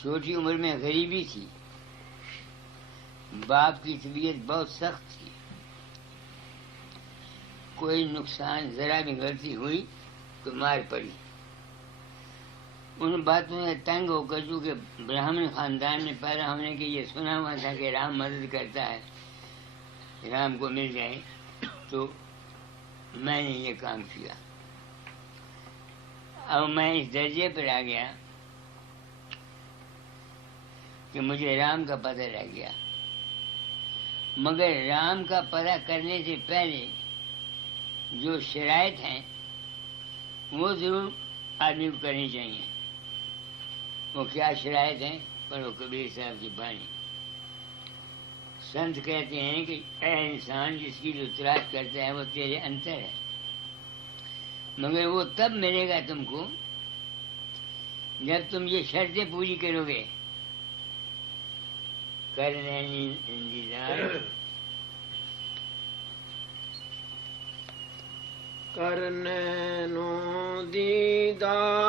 چھوٹی عمر میں غریبی تھی، باپ کی طبیعت بہت سخت تھی، کوئی نقصان ذرا بھی غلطی ہوئی تو مار پڑی۔ ان باتوں سے تنگ ہو کر، چونکہ براہمن خاندان میں پیدا ہونے کے یہ سنا ہوا تھا کہ رام مدد کرتا ہے، رام کو مل جائے، تو میں نے یہ کام کیا۔ اب میں اس درجے پر آ گیا کہ مجھے رام کا پتہ لگ گیا، مگر رام کا پتہ کرنے سے پہلے جو شرائط ہیں وہ ضرور آدمی کو کرنی چاہیے۔ وہ کیا شرائط ہیں؟ پڑھو کبیر صاحب کی بانی۔ سنت کہتے ہیں کہ اے انسان، جس کی جو تلاش کرتا ہے وہ تیرے انتر ہے، مگر وہ تب ملے گا تم کو جب تم یہ شرطیں پوری کرو گے۔ کرنینی انتظار کرنینو دیدار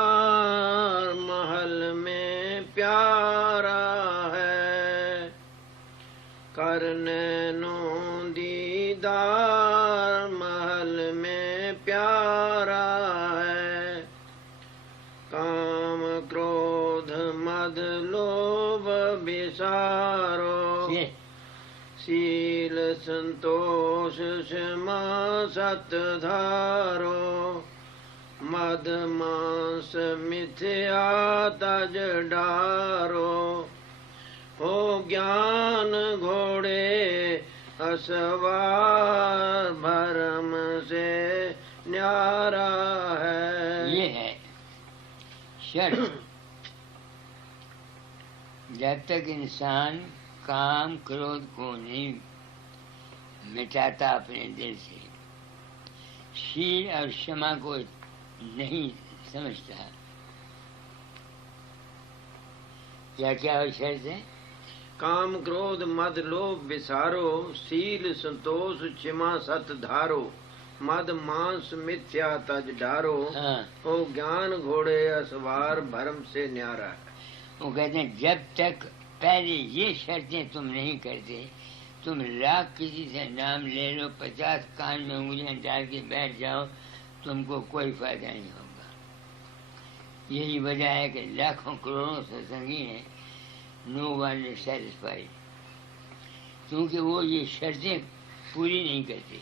محل میں پیارا ہے، کرنینو دیدار محل میں پیارا ہے، کام کرودھ مد لوبھ بسارو، سیل سنتوش شما ست دھارو، مد مانس متھیا تج ڈارو، ہو گیان گھوڑے اسوار بھرم سے نیارا ہے۔ یہ ہے شرط۔ جب تک انسان کام کرودھ کو نہیں مٹاتا اپنے دل سے، شیل اور شما کو نہیں سمجھتا، کیا کیا اور شرط ہے؟ کام کرودھ مد لوبھ بسارو، سیل سنتوش چھما ست دھارو، مد مانس متھیا تج ڈارو، او گیان گھوڑے اسوار بھرم سے نیارا ہے۔ وہ کہتے ہیں جب تک پہلے یہ شرطیں تم نہیں کرتے، تم لاکھ کسی سے نام لے لو، 50 کان میں انگلیاں ڈال کے بیٹھ جاؤ، تم کو کوئی فائدہ نہیں ہوگا۔ یہی وجہ ہے کہ لاکھوں کروڑوں ستسنگی ہیں، نو ون از سیٹسفائیڈ، کیونکہ وہ یہ شرطیں پوری نہیں کرتے۔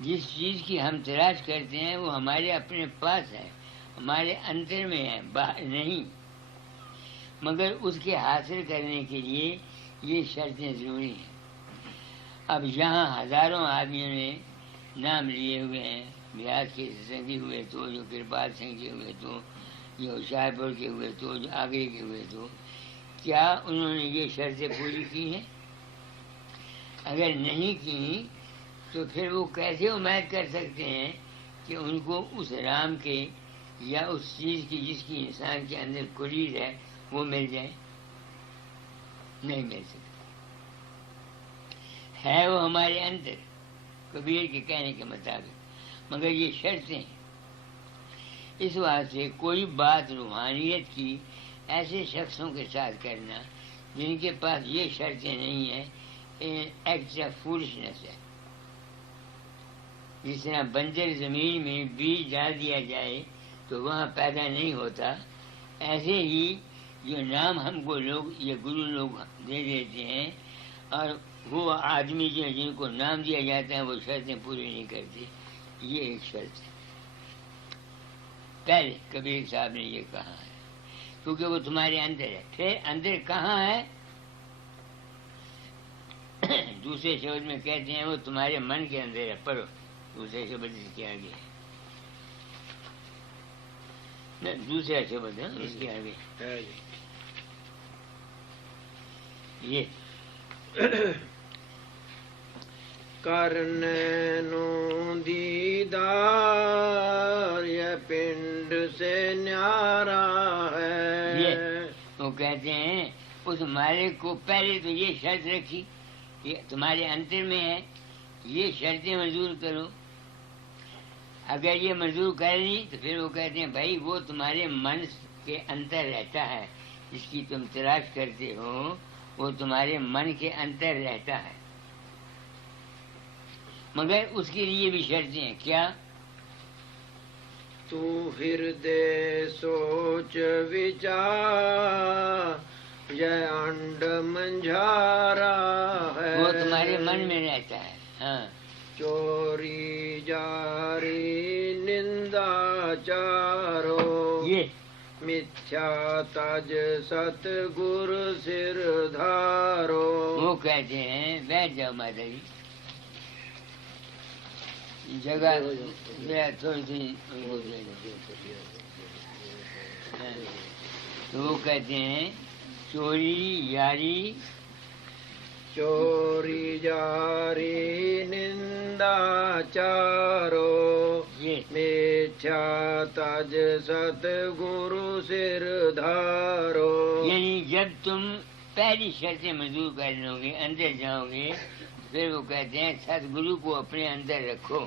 جس چیز کی ہم تلاش کرتے ہیں وہ ہمارے اپنے پاس ہے، ہمارے اندر میں ہے، باہر نہیں، مگر اس کے حاصل کرنے کے لیے یہ شرطیں ضروری ہیں۔ اب یہاں ہزاروں آدمیوں نے نام لیے ہوئے ہیں، بیاس کے ستسنگی ہوئے تو، جو کرپال سنگھ کے ہوئے تو، جو ہوشیار پور کے ہوئے تو، جو آگرے کے ہوئے تو، کیا انہوں نے یہ شرطیں پوری کی ہیں؟ اگر نہیں کی تو پھر وہ کیسے امید کر سکتے ہیں کہ ان کو اس رام کے یا اس چیز کی جس کی انسان کے اندر قرید ہے وہ مل جائے؟ نہیں مل سکتی، ہے وہ ہمارے اندر کبیر کے کہنے کے مطابق، مگر یہ شرطیں ہیں۔ اس واسطے کوئی بات روحانیت کی ایسے شخصوں کے ساتھ کرنا جن کے پاس یہ شرطیں نہیں ہیں، ایکٹ آف فولشنس ہے۔ جس طرح بنجر زمین میں بیج ڈال دیا جائے تو وہاں پیدا نہیں ہوتا، ایسے ہی جو نام ہم کو لوگ یہ گرو لوگ دے دیتے ہیں، اور وہ آدمی جو جن کو نام دیا جاتا ہے وہ شرطیں پوری نہیں کرتے، یہ ایک شرط ہے۔ پہلے کبیر صاحب نے یہ کہا ہے، کیونکہ وہ تمہارے اندر ہے۔ پھر اندر کہاں ہے؟ دوسرے شبد میں کہتے ہیں وہ تمہارے من کے اندر ہے۔ پڑھو دوسرے شبد اس کے آگے، دوسرا شبد ہے اس کے آگے یہ کرنینو دیدار یہ پنڈ سے نیارا ہے۔ یہ وہ کہتے ہیں اس مالک کو پہلے تو یہ شرط رکھی کہ تمہارے انتر میں ہے، یہ شرطیں منظور کرو۔ اگر یہ منظور کر لی تو پھر وہ کہتے ہیں بھائی وہ تمہارے من کے اندر رہتا ہے، جس کی تم تلاش کرتے ہو وہ تمہارے من کے اندر رہتا ہے، مگر اس کے لیے بھی شرطیں ہیں. کیا؟ تو ہردے سوچ وچار یہ انڈ منجھارا ہے، وہ تمہارے من میں رہتا ہے. ہاں. چوری جاری نندا چارو یہ متھیا تج ست گر سر دھارو. وہ کہتے ہیں بیٹھ جاؤ ماتا جی، جگہ تھوڑی سی. تو وہ کہتے ہیں چوری یاری چوری جاری نندا چارو یہ متھیا تج ست گرو سر دھارو. یعنی جب تم پہلی شرطیں منظور کر لو گے، اندر جاؤ گے، پھر وہ کہتے ہیں ست گرو کو اپنے اندر رکھو.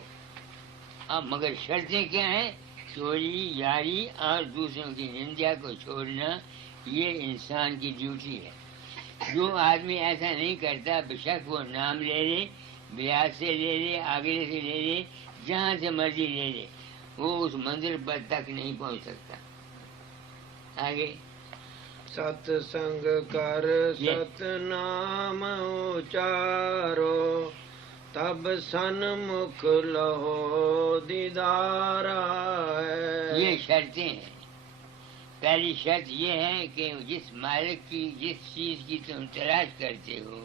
اب مگر شرطیں کیا ہیں؟ چوری یاری اور دوسروں کی نندیا کو چھوڑنا، یہ انسان کی ڈیوٹی ہے. جو آدمی ایسا نہیں کرتا بے شک وہ نام لے لے، بیاج سے لے لے، آگرے سے لے لے، جہاں سے مرضی لے لے، وہ اس منزل پر تک نہیں پہنچ سکتا. آگے ست سنگ کر ست نام اچارو تب سنمکھ لہو دیدارا ہے. یہ شرطیں ہیں. پہلی شرط یہ ہے کہ جس مالک کی، جس چیز کی تم تلاش کرتے ہو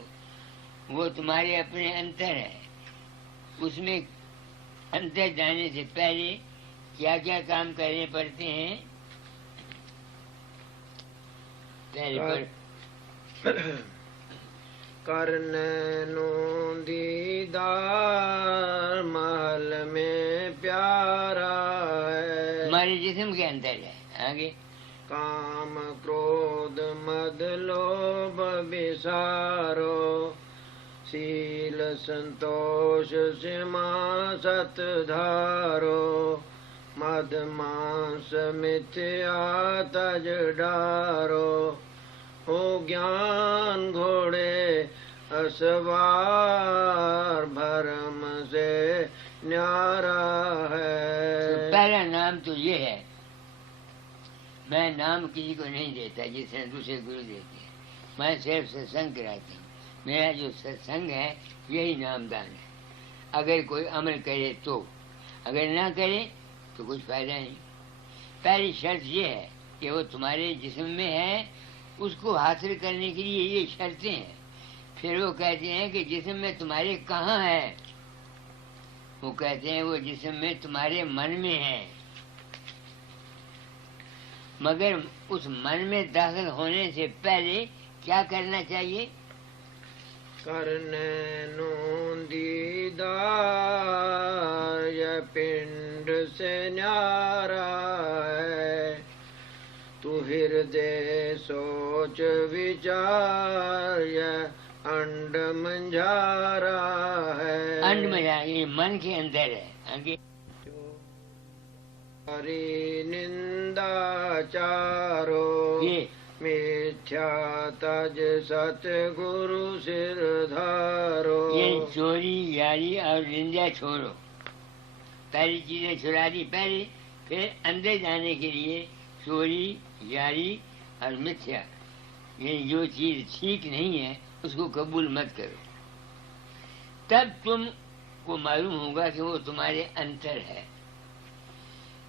وہ تمہارے اپنے اندر ہے. اس میں اندر جانے سے پہلے کیا کیا کام کرنے پڑتے ہیں؟ پہلے کرنینو دیدار محل میں پیارا ہے. تمہارے جسم کے اندر ہے. آگے کام کرودھ مد لوبھ بسارو سیل سنتوش سما ست دھارو مد مانس متھیا تج ڈارو. ہو گیان گھوڑے اسوار بھرم سے نیارا ہے. پہلا نام تو یہ ہے. میں نام کسی کو نہیں دیتا جس طرح دوسرے گرو دیتے ہیں. میں صرف ستسنگ کراتا ہوں. میرا جو ستسنگ ہے یہی نامدان ہے. اگر کوئی عمل کرے تو، اگر نہ کرے تو کچھ فائدہ نہیں. پہلی شرط یہ ہے کہ وہ تمہارے جسم میں ہے، اس کو حاصل کرنے کے لیے یہ شرطیں ہیں. پھر وہ کہتے ہیں کہ جسم میں تمہارے کہاں ہے؟ وہ کہتے ہیں وہ جسم میں تمہارے من میں ہے. مگر اس من میں داخل ہونے سے پہلے کیا کرنا چاہیے؟ کرنینو دیدار یہ پنڈ سے نیارا ہے. تو ہردے سوچ وچار یہ انڈ منجھارا ہے. انڈ منجھارا یہ من کے اندر ہے. آگے ہری نندا چارو یہ متھیا تج ست گرو سر دھارو. یہ چوری یاری اور نندیا چھوڑو. پہلی چیزیں چھڑا دی پہلے، پھر اندر جانے کے لیے چوری یاری اور متھیا، یہ جو چیز ٹھیک نہیں ہے اس کو قبول مت کرو. تب تم کو معلوم ہوگا کہ وہ تمہارے اندر ہے.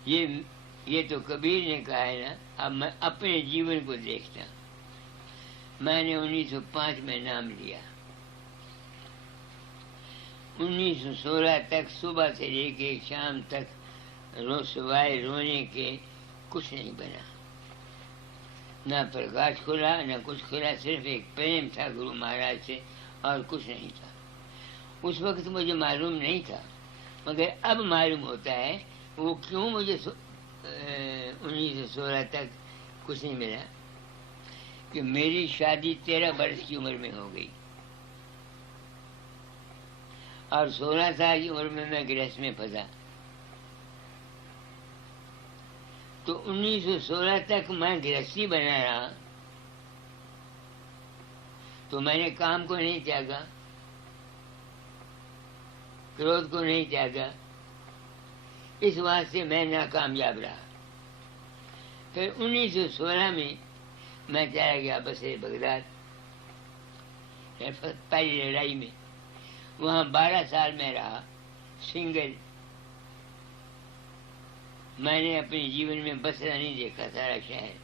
یہ تو کبیر نے کہا ہے نا. اب میں اپنے جیون کو دیکھتا ہوں. میں نے 1905 میں نام لیا. 1916 تک صبح سے لے کے شام تک سوائے رونے کے کچھ نہیں بنا. نہ پرکاش کھلا نہ کچھ کھلا، صرف ایک پریم تھا گرو مہاراج سے اور کچھ نہیں تھا. اس وقت مجھے معلوم نہیں تھا، مگر اب معلوم ہوتا ہے وہ کیوں مجھے 1916 تک کچھ نہیں ملا. کہ میری شادی 13 برس کی عمر میں ہو گئی اور 16 سال کی عمر میں گرہست میں پھنسا. تو 1916 تک میں گرہستی بنا رہا، تو میں نے کام کو نہیں تیاگا، کرودھ کو نہیں تیاگا، اس واسطے میں ناکامیاب رہا۔ پھر 1916 میں میں چلا گیا بصرے بغداد پہلی لڑائی میں، وہاں 12 سال میں رہا سنگل۔ میں نے اپنے جیون میں بصرہ نہیں دیکھا سارا شہر،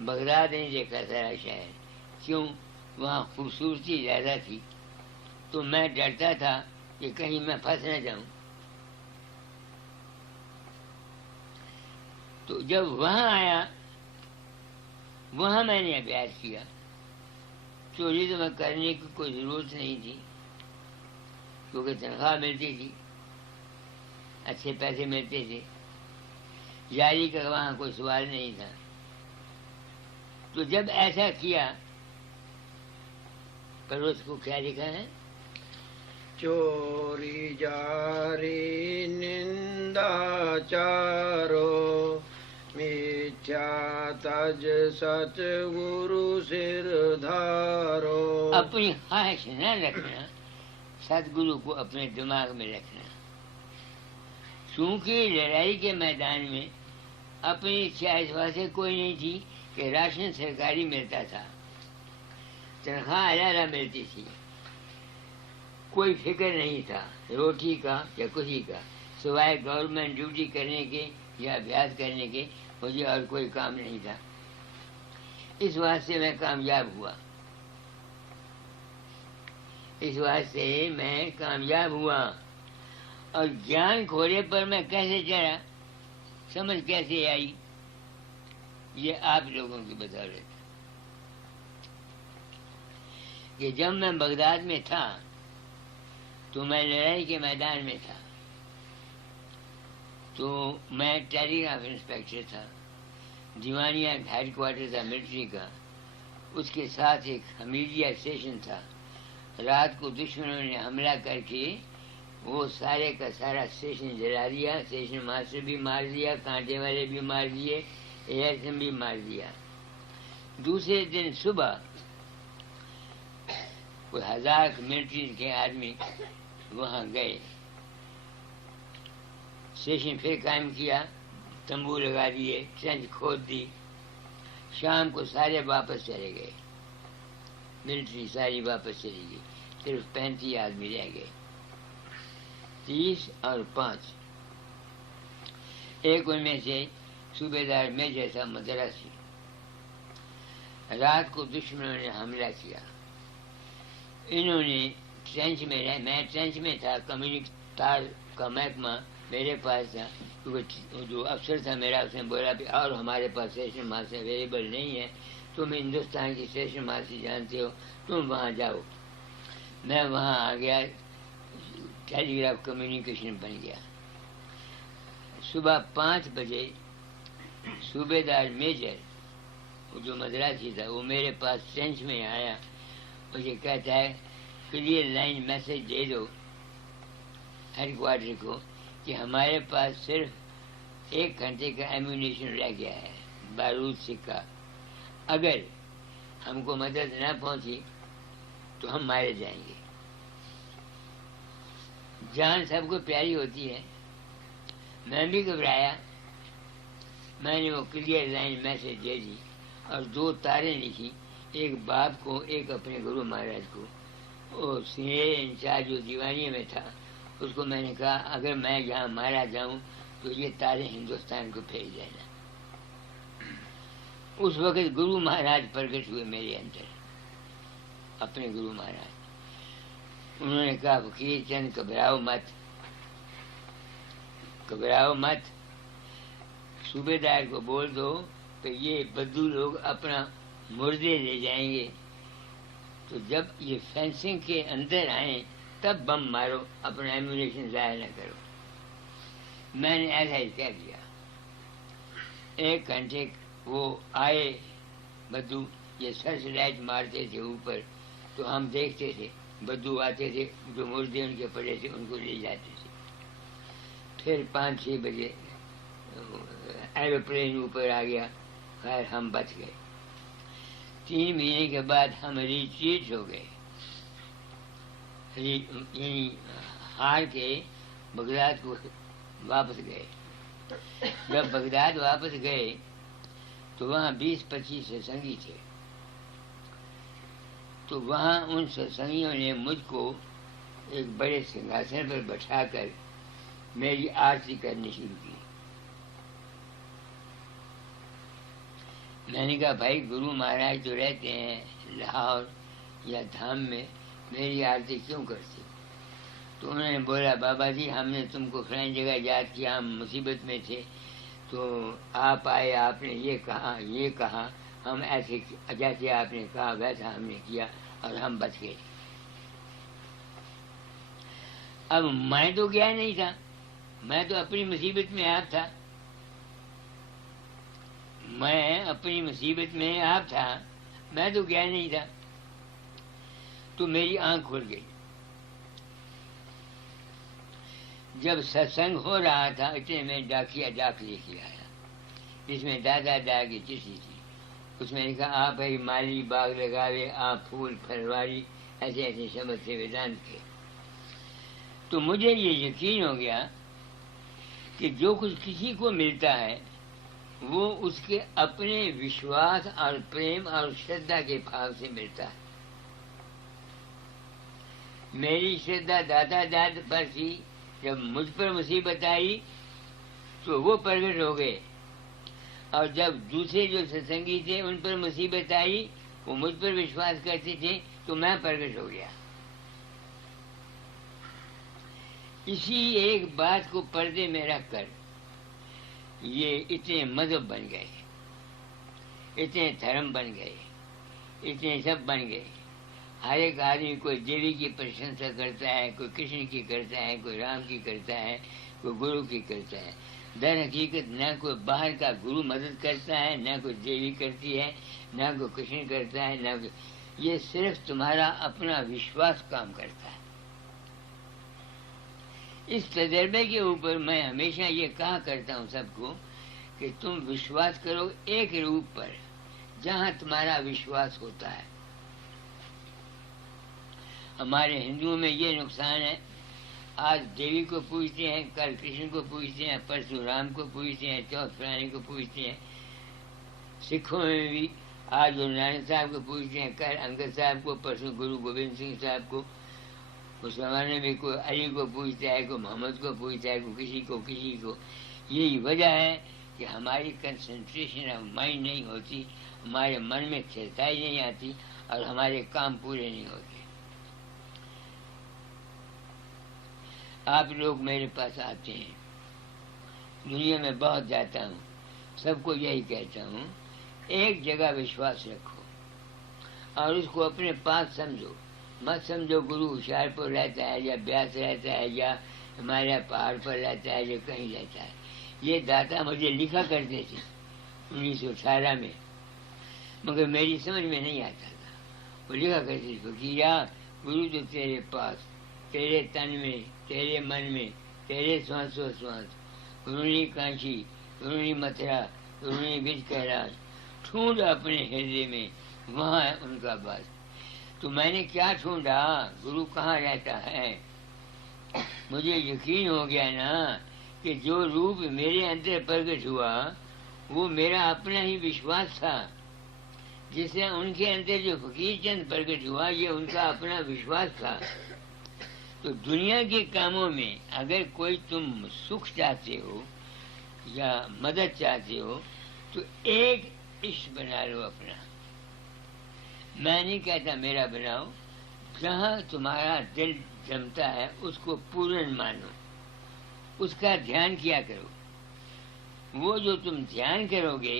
بغداد نہیں دیکھا سارا شہر، کیوں؟ وہاں خوبصورتی زیادہ تھی، تو میں ڈرتا تھا کہ کہیں میں پھنس نہ جاؤں۔ تو جب وہاں آیا، وہاں میں نے ابیاس کیا۔ چوری تو میں کرنے کی کوئی ضرورت نہیں تھی، کیونکہ تنخواہ ملتی تھی، اچھے پیسے ملتے تھے، جاری کا وہاں کوئی سوال نہیں تھا۔ تو جب ایسا کیا، پر اس کو کیا لکھا ہے؟ چوری جاری نندا چارو، میتھیا تج سچ گرو سر دھارو۔ اپنی خواہش نہ رکھنا، ست گرو کو اپنے دماغ میں رکھنا۔ چونکہ لڑائی کے میدان میں اپنی اچھا اس واسطے کوئی نہیں تھی کہ راشن سرکاری ملتا تھا، تنخواہ علیحدہ ملتی تھی، کوئی فکر نہیں تھا روٹی کا یا کسی کا، سوائے گورنمنٹ ڈیوٹی کرنے کے یا ابیاس کرنے کے مجھے اور کوئی کام نہیں تھا۔ اس واسطے میں کامیاب ہوا، اس واسطے میں کامیاب ہوا۔ اور جان کھونے پر میں کیسے چڑھا، سمجھ کیسے آئی، یہ آپ لوگوں کی بدولت کہ جب میں بغداد میں تھا تو میں لڑائی کے میدان میں تھا، تو میں ٹیلی گراف انسپیکٹر تھا، دیوانیہ ہیڈ کوارٹر تھا ملٹری کا، اس کے ساتھ ایک حمیدیہ اسٹیشن تھا۔ رات کو دشمنوں نے حملہ کر کے وہ سارے کا سارا اسٹیشن جلا دیا، اسٹیشن ماسٹر بھی مار دیا، کانٹے والے بھی مار دیے، الیکشن بھی مار دیا۔ دوسرے دن صبح کوئی 1000 ملٹری کے آدمی وہاں گئے، اسٹیشن پھر قائم کیا، تمبو لگا دیے، ٹرنچ کھود دی۔ شام کو سارے واپس چلے گئے، ملٹری ساری واپس چلی گئی، صرف 35 آدمی رہ گئے، 30 اور 5۔ ایک ان میں سے صوبیدار میجر تھا مدراسی۔ رات کو دشمنوں نے حملہ کیا، انہوں نے ٹرنچ میں رہ، میں ٹرنچ میں تھا، کمیونٹار کا محکمہ میرے پاس تھا، کیونکہ جو افسر تھا میرا اس نے بولا کہ اور ہمارے پاس اسٹیشن ماسٹر اویلیبل نہیں ہے، تم ہندوستان کی اسٹیشن ماسٹر جانتے ہو، تم وہاں جاؤ۔ میں وہاں آ گیا، ٹیلی گراف کمیونیکیشن بن گیا۔ صبح 5 بجے صوبیدار میجر جو مدراسی تھا وہ میرے پاس ٹرنچ میں آیا، مجھے کہتا ہے کلیئر لائن میسج دے دو ہیڈ کوارٹر کو کہ ہمارے پاس صرف 1 گھنٹے کا ایمونیشن رہ گیا ہے، بارود سکہ، اگر ہم کو مدد نہ پہنچی تو ہم مارے جائیں گے۔ جان سب کو پیاری ہوتی ہے، میں بھی گھبرایا، میں نے وہ کلیئر لائن میسج دے دی اور 2 تاریں لکھی، ایک باپ کو، ایک اپنے گرو مہاراج کو۔ وہ سینئر انچارج جو دیوانیے میں تھا اس کو میں نے کہا اگر میں یہاں مارا جاؤں تو یہ تاریں ہندوستان کو پھینک دینا۔ اس وقت گرو مہاراج پرگٹ ہوئے میرے اندر، اپنے گرو مہاراج۔ انہوں نے کہا فقیر چند گھبراؤ مت، گھبراؤ مت، صوبیدار کو بول دو کہ یہ بدو لوگ اپنا مردے لے جائیں گے، تو جب یہ فینسنگ کے اندر آئیں تب بم مارو، اپنا ایمونیشن ضائع نہ کرو۔ میں نے ایسا ہی کہہ دیا۔ 1 گھنٹے وہ آئے بدو، یہ سرچ لائٹ مارتے تھے اوپر، تو ہم دیکھتے تھے، بدو آتے تھے، جو مردے ان کے پڑے تھے ان کو لے جاتے تھے۔ پھر 5-6 بجے ایروپلین اوپر آ گیا، خیر ہم بچ گئے۔ 3 مہینے کے بعد ہم ریٹریٹ ہو گئے، یعنی ہار کے بغداد کو واپس گئے۔ جب بغداد واپس گئے تو وہاں 20-25 ستسنگی تھے، تو وہاں ان ستسنگیوں نے مجھ کو ایک بڑے سنگھاسن پر بٹھا کر میری آرتی کرنی شروع کی۔ میں نے کہا بھائی گرو مہاراج جو رہتے ہیں لاہور یا دھام میں، میری آرتی کیوں کرتی؟ تو انہوں نے بولا بابا جی ہم نے تم کو فلانی جگہ یاد کیا، ہم مصیبت میں تھے تو آپ آئے، آپ نے یہ کہا، ہم ایسے جیسے آپ نے کہا ویسا ہم نے کیا اور ہم بچ گئے۔ اب میں تو گیا نہیں تھا، میں تو اپنی مصیبت میں آپ تھا، میں اپنی مصیبت میں آپ تھا، میں تو گیا نہیں تھا۔ تو میری آنکھ کھل گئی۔ جب ستسنگ ہو رہا تھا اتنے میں ڈاکیا ڈاک لے کے آیا، جس میں دادا ڈاک کی چٹھی تھی۔ اس میں نے کہا آپ بھائی مالی باغ لگاوے، آپ پھول پھلواری، ایسے ایسے شبد تھے ویدانت کے۔ تو مجھے یہ یقین ہو گیا کہ جو کچھ کسی کو ملتا ہے وہ اس کے اپنے وشواس اور پریم اور شردھا کے بھاو سے ملتا ہے۔ میری شردھا دادا داد پر تھی، جب مجھ پر مصیبت آئی تو وہ پرگٹ ہو گئے، اور جب دوسرے جو ستسنگی تھے ان پر مصیبت آئی وہ مجھ پر وشواس کرتے تھے تو میں پرگٹ ہو گیا۔ اسی ایک بات کو پردے میں رکھ کر یہ اتنے مذہب بن گئے، اتنے دھرم بن گئے، اتنے سب بن گئے۔ ہر ایک آدمی کوئی دیوی کی پرشنسا کرتا ہے، کوئی کرشن کی کرتا ہے، کوئی رام کی کرتا ہے، کوئی گرو کی کرتا ہے۔ در حقیقت نہ کوئی باہر کا گرو مدد کرتا ہے، نہ کوئی دیوی کرتی ہے، نہ کوئی کرشن کرتا ہے، نہ کوئی، یہ صرف تمہارا اپنا وشواس کام کرتا ہے۔ اس تجربے کے اوپر میں ہمیشہ یہ کہا کرتا ہوں سب کو کہ تم وشواس کرو ایک روپ پر جہاں تمہارا وشواس ہوتا ہے۔ ہمارے ہندوؤں میں یہ نقصان ہے، آج دیوی کو پوجتے ہیں، کل کرشن کو پوجتے ہیں، پرسوں رام کو پوجتے ہیں، چوتھ فلانے کو پوجتے ہیں۔ سکھوں میں بھی آج گرو نانک صاحب کو پوجتے ہیں، کل انگد صاحب کو، پرسوں گرو گوبند سنگھ صاحب کو۔ اس زمانے میں کوئی علی کو پوجتا ہے، کوئی محمد کو پوجتا ہے، کوئی کسی کو۔ یہی وجہ ہے کہ ہماری کنسنٹریشن آف مائنڈ نہیں ہوتی، ہمارے من میں کھلتائی نہیں آتی اور ہمارے کام پورے نہیں ہوتے۔ آپ لوگ میرے پاس آتے ہیں، دنیا میں بہت جاتا ہوں، سب کو یہی کہتا ہوں ایک جگہ وشواس رکھو اور اس کو اپنے پاس سمجھو، مت سمجھو گرو ہوشیارپور رہتا ہے یا بیاس رہتا ہے یا ہمارے پہاڑ پر رہتا ہے یا کہیں رہتا ہے۔ یہ داتا مجھے لکھا کرتے تھے 1918 میں، مگر میری سمجھ میں نہیں آتا تھا۔ وہ لکھا کرتے تھے فقیرا گرو تو تیرے پاس، تیرے تن میں، تیرے من میں، تیرے سوانسو سوانس، گرونی کانچی، گرونی متھرا، گرونی بج کیلاش، ڈھونڈ اپنے ہردے میں، وہاں ہے ان کا باس۔ تو میں نے کیا ڈھونڈا؟ گرو کہاں رہتا ہے؟ مجھے یقین ہو گیا نا کہ جو روپ میرے اندر پرگٹ ہوا وہ میرا اپنا ہی وشواس تھا، جس سے ان کے اندر جو فقیر چند پرگٹ ہوا یہ ان کا اپنا وشواس تھا۔ تو دنیا کے کاموں میں اگر کوئی تم سکھ چاہتے ہو یا مدد چاہتے ہو تو ایک عشق بنا لو اپنا۔ میں نہیں کہتا میرا بناؤ، جہاں تمہارا دل جمتا ہے اس کو پورن مانو، اس کا دھیان کیا کرو۔ وہ جو تم دھیان کرو گے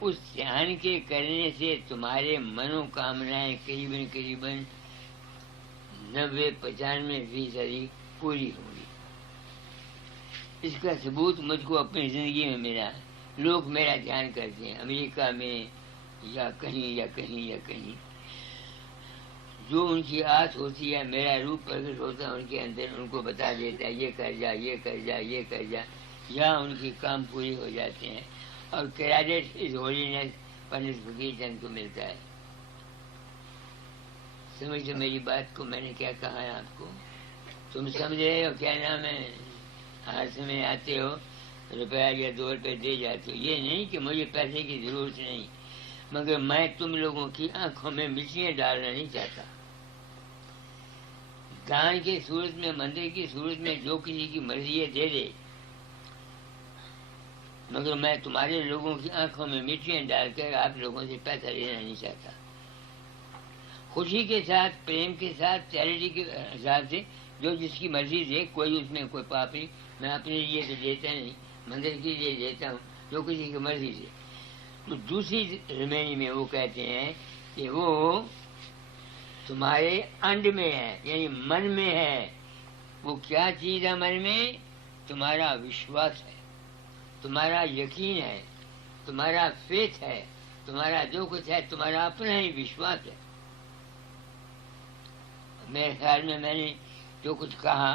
اس دھیان کے کرنے سے تمہارے منو کامنائیں قریباً 90-95% پوری ہوں گی۔ اس کا ثبوت مجھ کو اپنی زندگی میں ملا۔ لوگ میرا دھیان کرتے ہیں امریکہ میں یا کہیں جو ان کی آس ہوتی ہے، میرا روپ پرگٹ ہوتا ہے ان کے اندر، ان کو بتا دیتا ہے یہ کر جا، یہ کر جا، یہ کر جا۔ یہاں ان کے کام پورے ہو جاتے ہیں، اور کریڈٹ از ہولینس پنڈت فقیر چند کو ملتا ہے۔ سمجھو میری بات کو، میں نے کیا کہا ہے آپ کو؟ تم سمجھ رہے ہو؟ کیا نام ہے، ہاتھ میں آتے ہو روپیہ یا 2 روپے دے جاتے ہو، یہ نہیں کہ مجھے پیسے کی ضرورت نہیں، مگر میں تم لوگوں کی آنکھوں میں مچھلیاں ڈالنا نہیں چاہتا۔ دان کی صورت میں، مندر کی صورت میں جو کسی کی مرضی ہے دے دے، مگر میں تمہارے لوگوں کی آنکھوں میں مٹیاں ڈال کر آپ لوگوں سے پیسہ لینا نہیں چاہتا۔ خوشی کے ساتھ، پریم کے ساتھ، چیریٹی کے حساب سے جو جس کی مرضی دے، کوئی اس میں کوئی پاپ نہیں۔ میں اپنے لیے تو دیتا نہیں، مندر کے لیے دیتا ہوں، جو کسی کی مرضی سے۔ تو دوسری زمینی میں وہ کہتے ہیں کہ وہ تمہارے انڈ میں ہے، یعنی من میں ہے۔ وہ کیا چیز ہے من میں؟ تمہارا وشواس ہے، تمہارا یقین ہے، تمہارا فیتھ ہے، تمہارا جو کچھ ہے تمہارا اپنا ہی وشواس ہے۔ میرے خیال میں نے جو کچھ کہا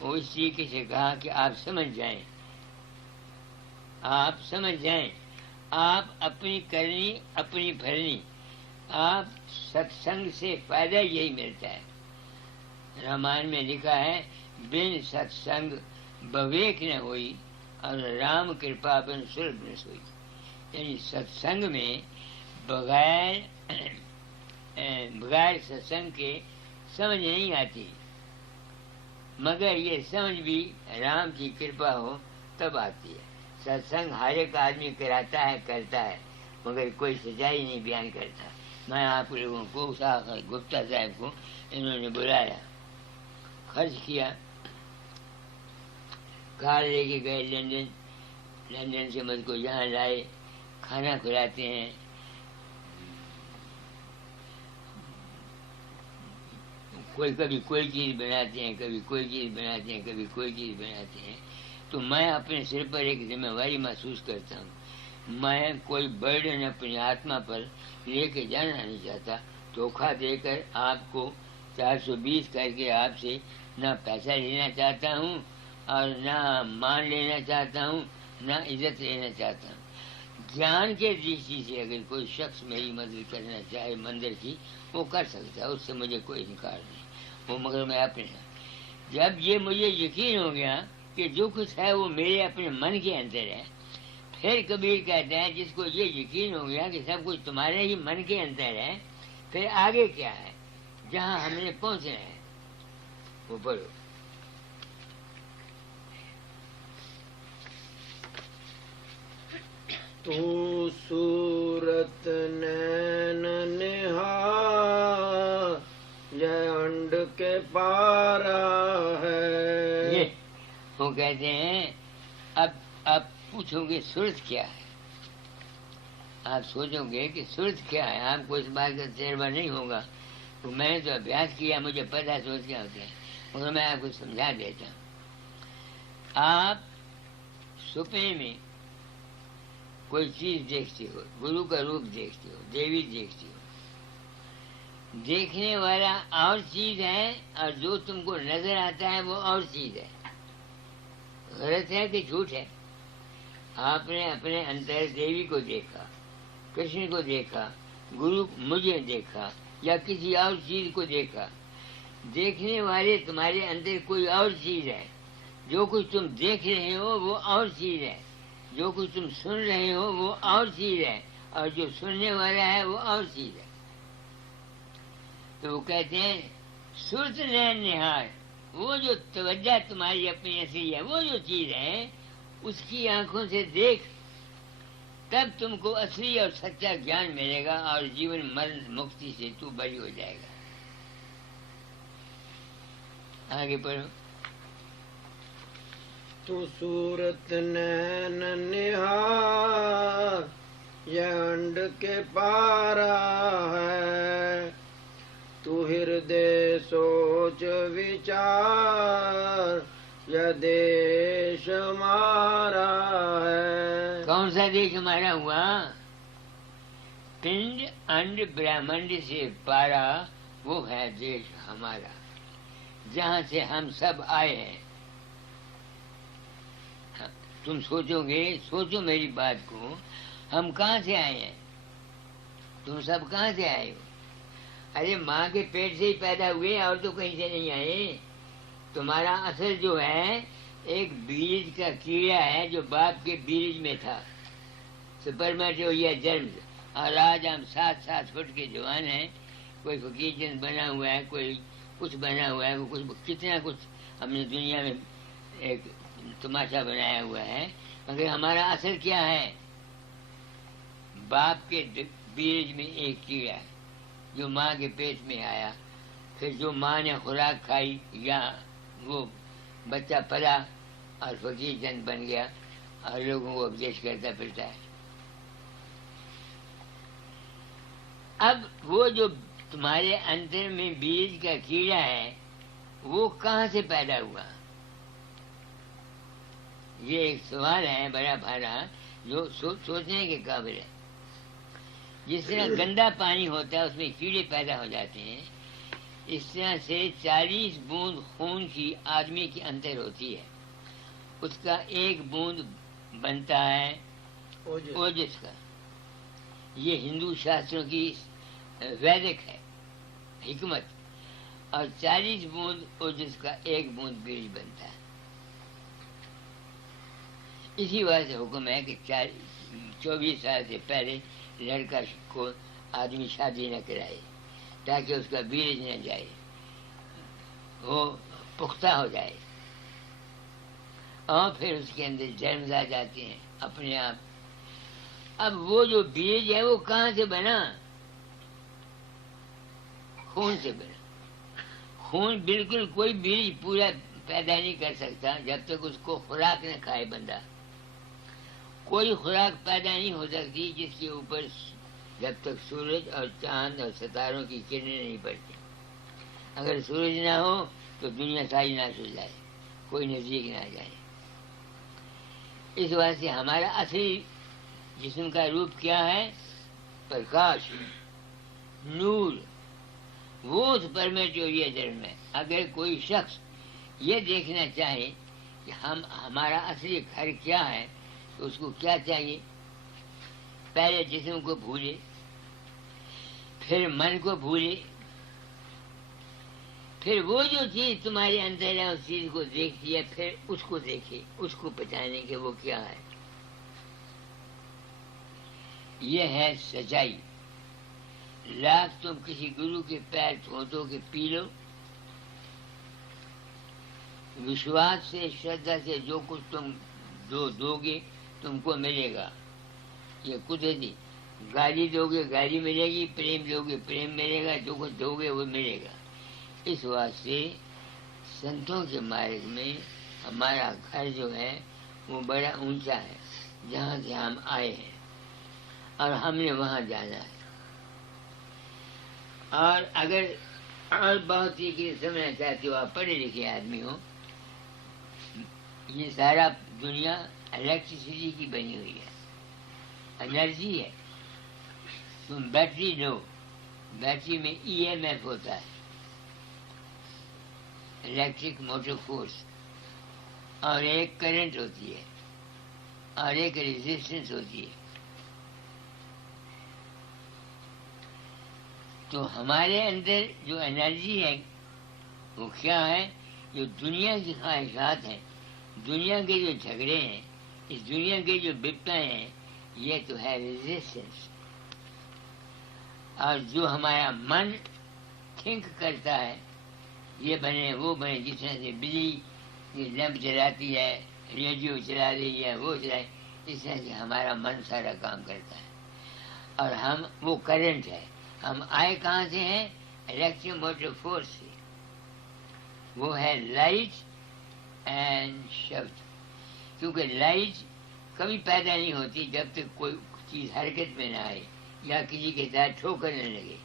وہ اس طریقے سے کہا کہ آپ سمجھ جائیں، آپ سمجھ جائیں، آپ اپنی کرنی اپنی بھرنی، آپ ستسنگ سے فائدہ یہی ملتا ہے۔ رامائن میں لکھا ہے بن ستسنگ بویک نہ ہوئی اور رام کرپا بن سلبھ نہ سوئی، یعنی ستسنگ میں بغیر ستسنگ کے سمجھ نہیں آتی، مگر یہ سمجھ بھی رام کی کرپا ہو تب آتی ہے۔ ستسنگ ہر ایک آدمی کراتا ہے، کرتا ہے، مگر کوئی سچائی نہیں بیان کرتا۔ میں آپ لوگوں کو گپتا صاحب کو انہوں نے بلایا، خرچ کیا، کار لے کے گئے لندن، لندن سے مجھ کو یہاں لائے، کھانا کھلاتے ہیں، کبھی کوئی چیز بناتے ہیں، کبھی کوئی چیز بناتے ہیں، کبھی کوئی چیز بناتے ہیں۔ تو میں اپنے سر پر ایک ذمہ داری محسوس کرتا ہوں، میں کوئی برڈن اپنی آتما پر لے کے جانا نہیں چاہتا۔ دھوکہ دے کر آپ کو 420 کر کے آپ سے نہ پیسہ لینا چاہتا ہوں اور نہ مان لینا چاہتا ہوں، نہ عزت لینا چاہتا ہوں۔ جان کے درشٹی سے اگر کوئی شخص میری مدد کرنا چاہے مندر کی، وہ کر سکتا ہے، اس سے مجھے کوئی انکار نہیں، وہ مگر میں اپنے جب یہ مجھے یقین ہو گیا کہ جو کچھ ہے وہ میرے اپنے من کے اندر ہے، پھر کبیر کہتا ہے جس کو یہ یقین ہو گیا کہ سب کچھ تمہارے ہی من کے اندر ہے، پھر آگے کیا ہے، جہاں ہم نے پہنچنا ہے وہ پڑھو۔ تو صورت نین نہار یہ انڈ کے پارا ہے۔ وہ کہتے ہیں اب پوچھو گے صورت کیا ہے، آپ سوچو گے کہ صورت کیا ہے، آپ کو اس بات کا تجربہ نہیں ہوگا، تو میں نے تو ابیاس کیا، مجھے پتہ صورت کیا ہوتا ہے، مگر میں آپ کو سمجھا دیتا ہوں۔ آپ سپنے میں کوئی چیز دیکھتے ہو، گرو کا روپ دیکھتے ہو، دیوی دیکھتے ہو، دیکھنے والا اور چیز ہے اور جو تم کو نظر آتا ہے وہ اور چیز ہے۔ غلط ہے کہ جھوٹ ہے؟ آپ نے اپنے اندر دیوی کو دیکھا، کرشن کو دیکھا، گرو مجھے دیکھا یا کسی اور چیز کو دیکھا، دیکھنے والے تمہارے اندر کوئی اور چیز ہے، جو کچھ تم دیکھ رہے ہو وہ اور چیز ہے، جو کچھ تم سن رہے ہو وہ اور چیز ہے، اور جو سننے والا ہے وہ اور چیز ہے۔ تو وہ کہتے ہیں صورت نین نہار، وہ جو توجہ تمہاری اپنی اصلی ہے، وہ جو چیز ہے اس کی آنکھوں سے دیکھ، تب تم کو اصلی اور سچا گیان ملے گا اور جیون مرن مکتی سے تو بری ہو جائے گا۔ آگے پڑھو۔ تو صورت نین نہار یہ انڈ کے پارا ہے، تو ہردے سوچ وچار یہ دیش ہمارا ہے۔ کون سا دیش ہمارا ہوا؟ پنڈ انڈ برہمنڈ سے پارا وہ ہے دیش ہمارا، جہاں سے ہم سب آئے ہیں۔ تم سوچو گے، سوچو میری بات کو، ہم کہاں سے آئے ہیں؟ تم سب کہاں سے آئے ہو؟ ارے ماں کے پیٹ سے ہی پیدا ہوئے، اور تو کہیں سے نہیں آئے۔ تمہارا اصل جو ہے ایک بیج کا کیڑا ہے جو باپ کے بیج میں تھا، سپرمیٹوزوا جرمز، اور آج ہم 7 فٹ کے جوان ہیں، کوئی فقیر چند بنا ہوا ہے، کوئی کچھ بنا ہوا ہے، کچھ کتنا کچھ ہم نے دنیا میں ایک تماشا بنایا ہوا ہے، مگر ہمارا اصل کیا ہے؟ باپ کے بیج میں ایک کیڑا ہے جو ماں کے پیٹ میں آیا، پھر جو ماں نے خوراک کھائی یا وہ بچہ پلا اور فقیر چند بن گیا اور لوگوں کو اپدیش کرتا پھرتا ہے۔ اب وہ جو تمہارے اندر میں بیج کا کیڑا ہے وہ کہاں سے پیدا ہوا؟ یہ ایک سوال ہے بڑا بھارا جو سوچنے کے قابل ہے۔ جس طرح گندا پانی ہوتا ہے اس میں کیڑے پیدا ہو جاتے ہیں، اس طرح سے 40 بوند خون کی آدمی کے اندر ہوتی ہے، اس کا ایک بوند بنتا ہے اوجس کا۔ یہ ہندو شاستروں کی ویدک ہے حکمت، اور 40 بوند اوجس کا ایک بوند بیج بنتا ہے۔ اسی وجہ سے حکم ہے کہ 24 سال سے پہلے لڑکا کو آدمی شادی نہ کرائے تاکہ اس کا بیج نہ جائے، وہ پختہ ہو جائے، اور پھر اس کے اندر جرمز آ جاتے ہیں اپنے آپ۔ اب وہ جو بیج ہے وہ کہاں سے بنا؟ خون سے بنا۔ خون بالکل کوئی بیج پورا پیدا نہیں کر سکتا جب تک اس کو خوراک نہ کھائے بندہ۔ کوئی خوراک پیدا نہیں ہو سکتی جس کے اوپر جب تک سورج اور چاند اور ستاروں کی کرنیں نہیں پڑتی۔ اگر سورج نہ ہو تو دنیا ساری ناش ہو جائے، کوئی نزدیک نہ آ جائے۔ اس وجہ سے ہمارا اصلی جسم کا روپ کیا ہے؟ پرکاش، نور، وہ اس پرمیٹوزوا جرم ہے۔ اگر کوئی شخص یہ دیکھنا چاہے کہ ہمارا اصلی گھر کیا ہے تو اس کو کیا چاہیے؟ پہلے جسم کو بھولے، پھر من کو بھولے، پھر وہ جو چیز تمہارے اندر ہے اس چیز کو دیکھتی ہے، پھر اس کو دیکھے، اس کو پہچانے کہ وہ کیا ہے۔ یہ ہے سچائی۔ لاکھ تم کسی گرو کے پیر دھو کے پی لو، وشواس سے، شردھا سے جو کچھ تم دو گے تم کو ملے گا۔ یہ قدرتی، گالی دو گے گالی ملے گی، پریم دو گے پریم ملے گا، جو کچھ دو گے وہ ملے گا۔ اس واسطے سنتوں کے مارگ میں ہمارا گھر جو ہے وہ بڑا اونچا ہے، جہاں سے ہم آئے ہیں اور ہم نے وہاں جانا ہے۔ اور اگر اور بہت ہی سمجھنا چاہتے ہو، آپ پڑھے لکھے آدمی ہو، یہ سارا دنیا الیکٹریسٹی کی بنی ہوئی ہے، انرجی ہے۔ تم بیٹری لو، بیٹری میں EMF ہوتا ہے، الیکٹرک موٹر فورس، اور ایک کرنٹ ہوتی ہے اور ایک ریزسٹنس ہوتی ہے۔ تو ہمارے اندر جو انرجی ہے وہ کیا ہے؟ جو دنیا کی خواہشات ہیں، دنیا کے جو جھگڑے ہیں، اس دنیا کے جو بپتائیں ہیں، یہ تو ہے ریزسٹنس۔ اور جو ہمارا من تھنک کرتا ہے یہ بنے وہ بنے، جس طرح سے بجلی لیمپ جلاتی ہے، ریڈیو چلا رہی ہے، وہ چلائے، اس طرح سے ہمارا من سارا کام کرتا ہے۔ اور ہم وہ کرنٹ ہے، ہم آئے کہاں سے ہیں؟ الیکٹرک موٹر فورس سے۔ وہ ہے لائٹ اینڈ شبد، کیونکہ لائٹ کبھی پیدا نہیں ہوتی جب تک کوئی چیز حرکت میں نہ آئے یا کسی کے ساتھ ٹھوکر نہ لگے۔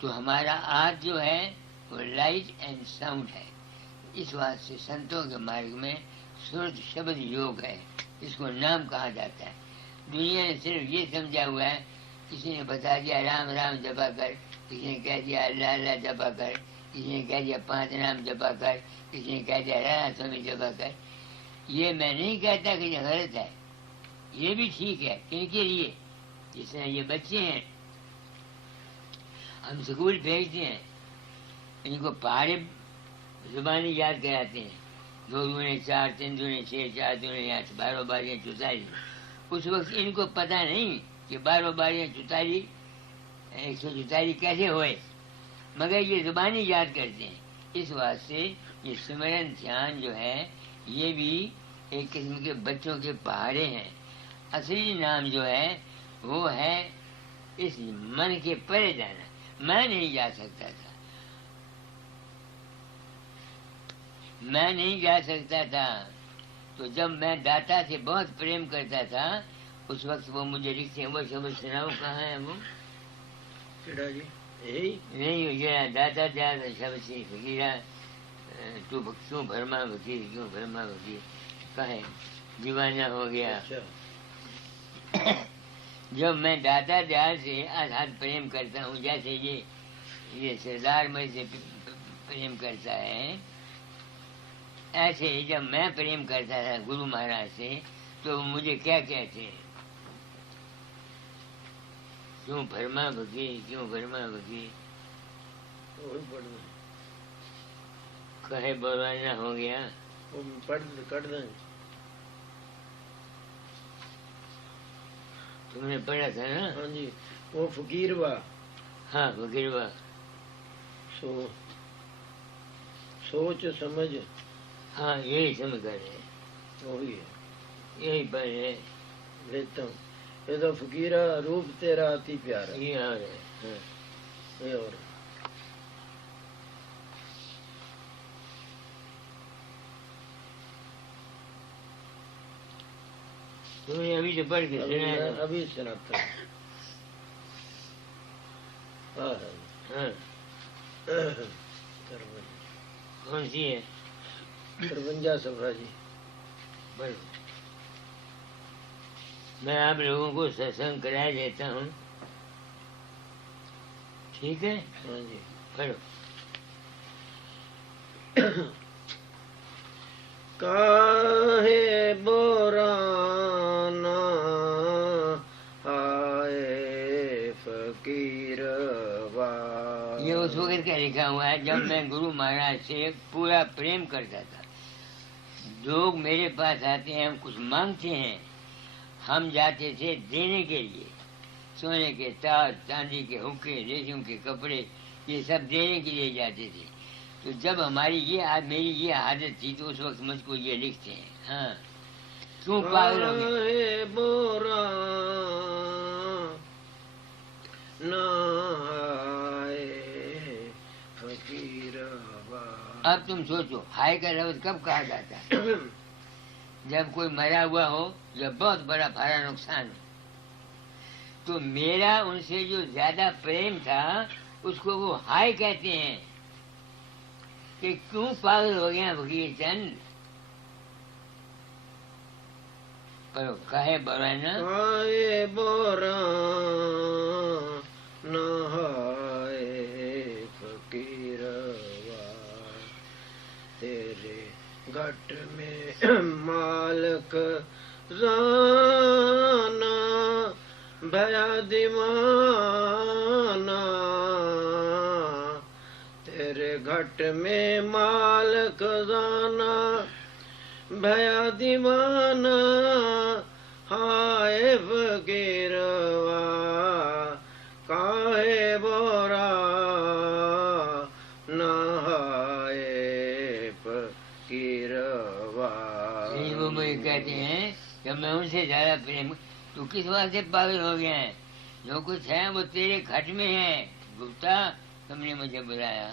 تو ہمارا آج جو ہے وہ لائٹ اینڈ ساؤنڈ ہے۔ اس واسطے سنتوں کے مارگ میں سرد شبد یوگ ہے، اس کو نام کہا جاتا ہے۔ دنیا نے صرف یہ سمجھا ہوا ہے، کسی نے بتا دیا رام رام جپا کر، کسی نے کہہ دیا اللہ اللہ جپا کر، کسی نے کہہ دیا 5 نام جپا کر، کسی نے کہہ دیا رانا سوامی جپا کر۔ یہ میں نہیں کہتا کہ یہ غلط ہے، یہ بھی ٹھیک ہے. کن کے لیے؟ جس طرح یہ بچے ہیں، ہم اسکول بھیجتے ہیں، ان کو پہاڑی زبانی یاد کراتے ہیں، 2 دونے 4، 3 دونے 6، 4 دونے 8، 12 باریاں 44. اس وقت ان کو پتہ نہیں کہ 12 باریاں 44، 144 کیسے ہوئے، مگر یہ زبانی یاد کرتے ہیں. اس واسطے یہ سمرن دھیان جو ہے یہ بھی ایک قسم کے بچوں کے پہاڑے ہیں. اصلی نام جو ہے وہ ہے اس من کے پرے جانا. میں نہیں جا سکتا تھا، میں نہیں جا سکتا تھا. تو جب میں داتا سے بہت پریم کرتا تھا اس وقت وہ مجھے لکھتے ہیں. وہ شبد سناؤ کہاں ہے وہ؟ جی یہی نہیں یہ داتا دیا شبد سے فقیرہ تو کیوں بھرما وکیل، کیوں بھرما وکیل کہے دیوانہ ہو گیا. اچھا جب میں داتا دیال سے آزاد پریم کرتا ہوں جیسے یہ سردار مجھ سے پریم کرتا ہے، ایسے ہی جب میں پریم کرتا تھا گرو مہاراج سے تو مجھے کیا کہتے ہیں؟ کیوں بھرما بھگی، کیوں بھرما بھگی وہی پڑھنا کہے بروانہ ہو گیا. وہ پڑھ کر دیں. تم نے پڑھا تھا نا؟ ہاں جی وہ فقیر وا. ہاں فقیر وا. سوچ سمجھ. ہاں یہی سمجھ کر ہے، وہی ہے یہی پڑھ ہے. لیتا ہوں. یہ تو فقیرہ روپ تیرا اتی پیارا. یہ اور ہے. ہاں یہ اور تم نے ابھی تو پڑھ کے سنا ہے. ابھی سناتا ہوں. ہاں کون سی ہے؟ 53 صفحہ جی. پڑھو. میں آپ لوگوں کو ستسنگ کرا دیتا ہوں، ٹھیک ہے؟ ہاں جی پڑھو. کاہے بورانا آئے فقیر وا. یہ اس وقت کا لکھا ہوا ہے جب میں گرو مہاراج سے پورا پریم کرتا تھا. لوگ میرے پاس آتے ہیں، ہم کچھ مانگتے ہیں، ہم جاتے تھے دینے کے لیے. سونے کے تاج، چاندی کے حقے، ریشم کے کپڑے، یہ سب دینے کے لیے جاتے تھے. تو جب میری یہ عادت تھی تو اس وقت مجھ کو یہ لکھتے ہیں. ہاں کیوں پاگل ہو گئے؟ کاہے بورا نہ آئے فقیر وا. اب تم سوچو ہائے کا لفظ کب کہا جاتا ہے؟ جب کوئی مرا ہوا ہو یا بہت بڑا بھارا نقصان ہو. تو میرا ان سے جو زیادہ پریم تھا اس کو وہ ہائے کہتے ہیں کہ کیوں پاگل ہو گیا فقیر چند. پڑھو. کہے برانا کاہے بورا نہ آئے فقیر وا. تیرے گھٹ میں مالک زانا بھیا دیوانہ. تیرے گھٹ میں مالک زانا بھیا دیوانہ. ہائے فقیر وا کاہے بورا نہ آئے فقیر وا. وہ مجھے کہتے ہیں کہ میں ان سے زیادہ پریم. تو کس واسطے پاگل ہو گیا ہے؟ جو کچھ ہے وہ تیرے گھٹ میں ہے. گپتا تم نے مجھے بلایا.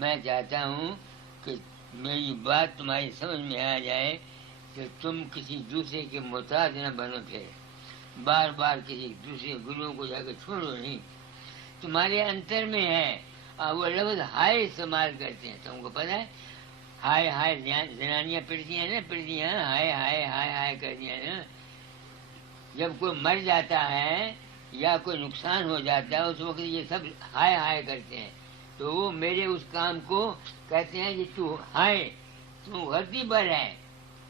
میں چاہتا ہوں کہ میری بات تمہاری سمجھ میں آ جائے کہ تم کسی دوسرے کے محتاج نہ بنو. پھر بار بار کسی دوسرے گروؤں کو جا کے چھوڑو نہیں. تمہارے انتر میں ہے. اور وہ لفظ ہائے استعمال کرتے ہیں. تم کو پتہ ہے ہائے ہائے زنانیاں پڑتی ہیں نا، پڑتی ہیں ہائے ہائے ہائے ہائے کرتی ہیں نا. جب کوئی مر جاتا ہے یا کوئی نقصان ہو جاتا ہے اس وقت یہ سب ہائے ہائے کرتے ہیں. تو وہ میرے اس کام کو کہتے ہیں کہ تو ہائے، تو غلطی پر ہے.